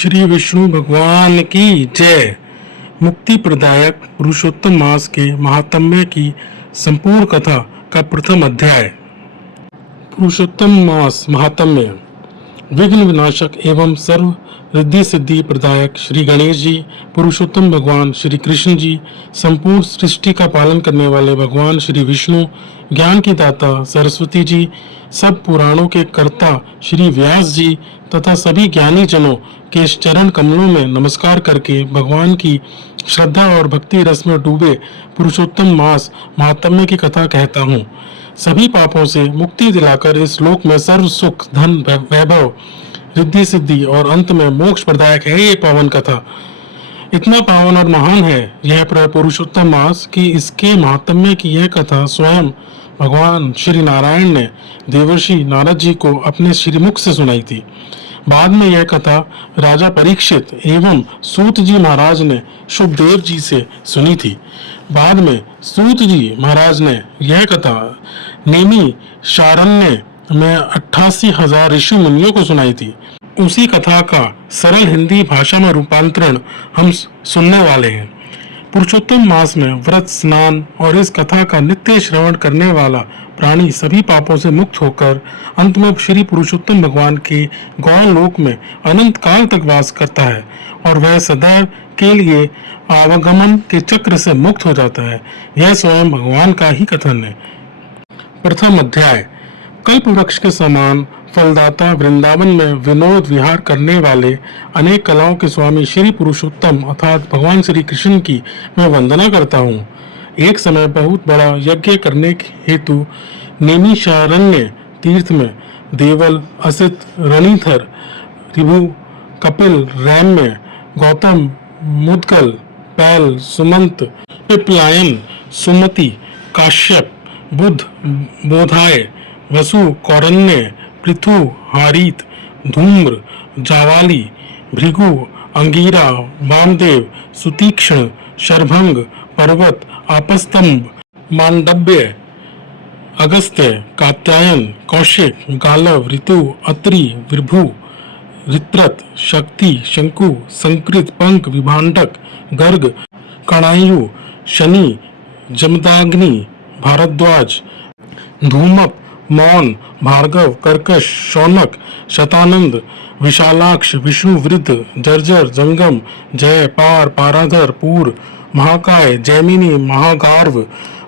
श्री विष्णु भगवान की जय। मुक्ति प्रदायक पुरुषोत्तम मास के महात्म्य की संपूर्ण कथा का प्रथम अध्याय। पुरुषोत्तम मास महात्म्य। विघ्न विनाशक एवं सर्व रिद्धि सिद्धि प्रदायक श्री गणेश जी, पुरुषोत्तम भगवान श्री कृष्ण जी, संपूर्ण सृष्टि का पालन करने वाले भगवान श्री विष्णु, ज्ञान की दाता सरस्वती जी, सब पुराणों के कर्ता श्री व्यास जी तथा सभी ज्ञानी जनों के चरण कमलों में नमस्कार करके भगवान की श्रद्धा और भक्ति रस में डूबे पुरुषोत्तम मास महात्म्य की कथा कहता हूँ। सभी पापों से मुक्ति दिलाकर इस लोक में सर्व सुख, धन, वैभव, रिद्धि सिद्धि और अंत में मोक्ष प्रदायक है ये पावन कथा। इतना पावन और महान है यह पुरुषोत्तम मास कि इसके महात्म्य की यह कथा स्वयं भगवान श्री नारायण ने देवर्षि नारद जी को अपने श्रीमुख से सुनाई थी। बाद में यह कथा राजा परीक्षित एवं सूत जी महाराज ने शुभदेव जी से सुनी थी। बाद में सूत जी महाराज ने यह कथा नेमी शारण्य में 88,000 ऋषि मुनियों को सुनाई थी। उसी कथा का सरल हिंदी भाषा में रूपांतरण हम सुनने वाले हैं। पुरुषोत्तम मास में व्रत, स्नान और इस कथा का नित्य श्रवण करने वाला प्राणी सभी पापों से मुक्त होकर अंत में श्री पुरुषोत्तम भगवान के गौर लोक में अनंत काल तक वास करता है और वह सदैव के लिए आवागमन के चक्र से मुक्त हो जाता है। यह स्वयं भगवान का ही कथन है। प्रथम अध्याय। कल्प वृक्ष के समान फलदाता वृंदावन में विनोद विहार करने वाले अनेक कलाओं के स्वामी श्री पुरुषोत्तम अर्थात भगवान श्री कृष्ण की मैं वंदना करता हूँ। एक समय बहुत बड़ा यज्ञ करने हेतु नैमिषारण्य तीर्थ में देवल, असित, रणीधर, ऋभु, कपिल, रैम्य, गौतम, मुदगल, पैल, सुमंत, पिपलायन, सुमति, काश्यप, बुद्ध, बोधाय, वसु, कौरण्य, पृथु, हारीत, धूम्र, जावाली, भृगु, अंगीरा, वामदेव, सुतीक्ष्ण, शरभंग, पर्वत, आपस्तंभ, मांडव्य, अगस्त्य, कात्यायन, कौशिक, गालव, ऋतु, अत्रि, विभु, ऋत्रत, शक्ति, शंकु, संकृत, पंक, विभांडक, गर्ग, कणायु, शनि, जमदाग्नि, भारद्वाज, धूमक, मौन, भार्गव, कर्कश, शौनक, शतानंद, विशालाक्ष, विष्णु वृद्ध, जर्जर, जंगम, जय, पार, पाराधर, पूर, महाकाय, जैमिनी, महागार्व,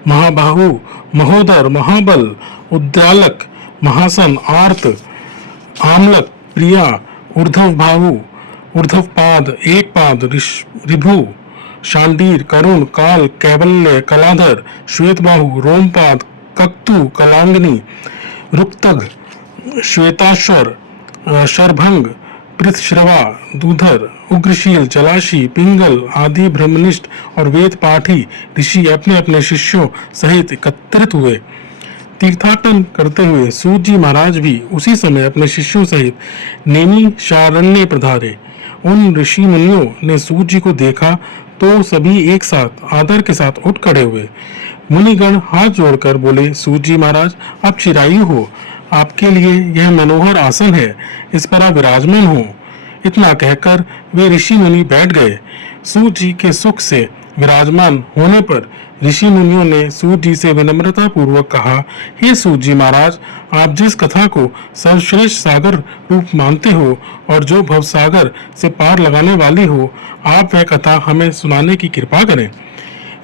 महाबाहु, महोदर, महाबल, उद्यालक, महासन, आर्त, आमलक, प्रिया, ऊर्ध्व भाहु, ऊर्ध्व पाद, एक पाद, ऋभु, शांडीर, करुण, काल, कैवल्य, कलाधर, श्वेतबाहु, रोमपाद, कक्तु, कलांगनी, रुक्तग, श्वेताश्वर, शरभंग, पृथश्रवा, दूधर, उग्रशील, जलाशी, पिंगल आदि ब्रह्मनिष्ठ और वेद पाठी ऋषि अपने अपने शिष्यों सहित एकत्रित हुए। तीर्थाटन करते हुए सूत जी महाराज भी उसी समय अपने शिष्यों सहित नैमिषारण्य पधारे। उन ऋषि मुनियों ने सूत जी को देखा तो सभी एक साथ आदर के साथ उठ खड़े हुए। मुनिगण हाथ जोड़कर बोले, सूत जी महाराज आप चिरायु हो, आपके लिए यह मनोहर आसन है, इस पर आप विराजमान हो। इतना कहकर वे ऋषि मुनि बैठ गए। सूत जी के सुख से विराजमान होने पर ऋषि मुनियों ने सूत जी से विनम्रता पूर्वक कहा, हे सूत जी महाराज, आप जिस कथा को सर्वश्रेष्ठ सागर रूप मानते हो और जो भव सागर से पार लगाने वाली हो, आप वह कथा हमें सुनाने की कृपा करें।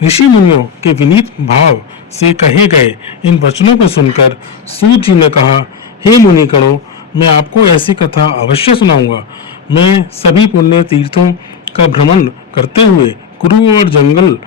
ऋषि मुनियों के विनीत भाव से कहे गए इन वचनों को सुनकर सूत जी ने कहा, हे मुनिगणों, मैं आपको ऐसी कथा अवश्य सुनाऊंगा। मैं सभी पुण्य तीर्थों का भ्रमण करते हुए कुरु और जंगल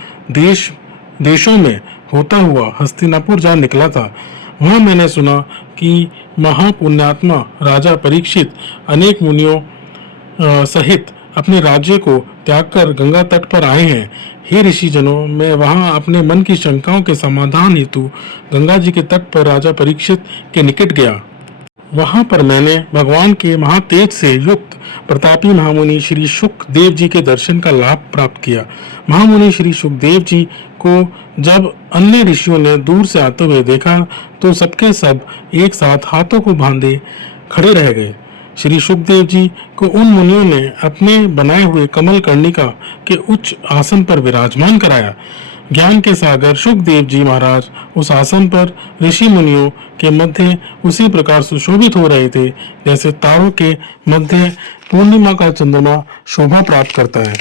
देशों में होता हुआ हस्तिनापुर जा निकला था। वहां मैंने सुना कि महापुण्यात्मा राजा परीक्षित अनेक मुनियों सहित अपने राज्य को त्याग कर गंगा तट पर आए हैं। हे ऋषि जनों, मैं वहां अपने मन की शंकाओं के समाधान हेतु गंगा जी के तट पर राजा परीक्षित के निकट गया। वहां पर मैंने भगवान के महातेज से युक्त प्रतापी महामुनि श्री सुखदेव जी के दर्शन का लाभ प्राप्त किया। महामुनि श्री सुखदेव जी को जब अन्य ऋषियों ने दूर से आते हुए देखा तो सबके सब एक साथ हाथों को बांधे खड़े रह गए। श्री सुखदेव जी को उन मुनियों ने अपने बनाए हुए कमल कर्णिका के उच्च आसन पर विराजमान कराया। ज्ञान के सागर सुखदेव जी महाराज उस आसन पर ऋषि मुनियों के मध्य उसी प्रकार सुशोभित हो रहे थे जैसे तारों के मध्य पूर्णिमा का चंद्रमा शोभा प्राप्त करता है।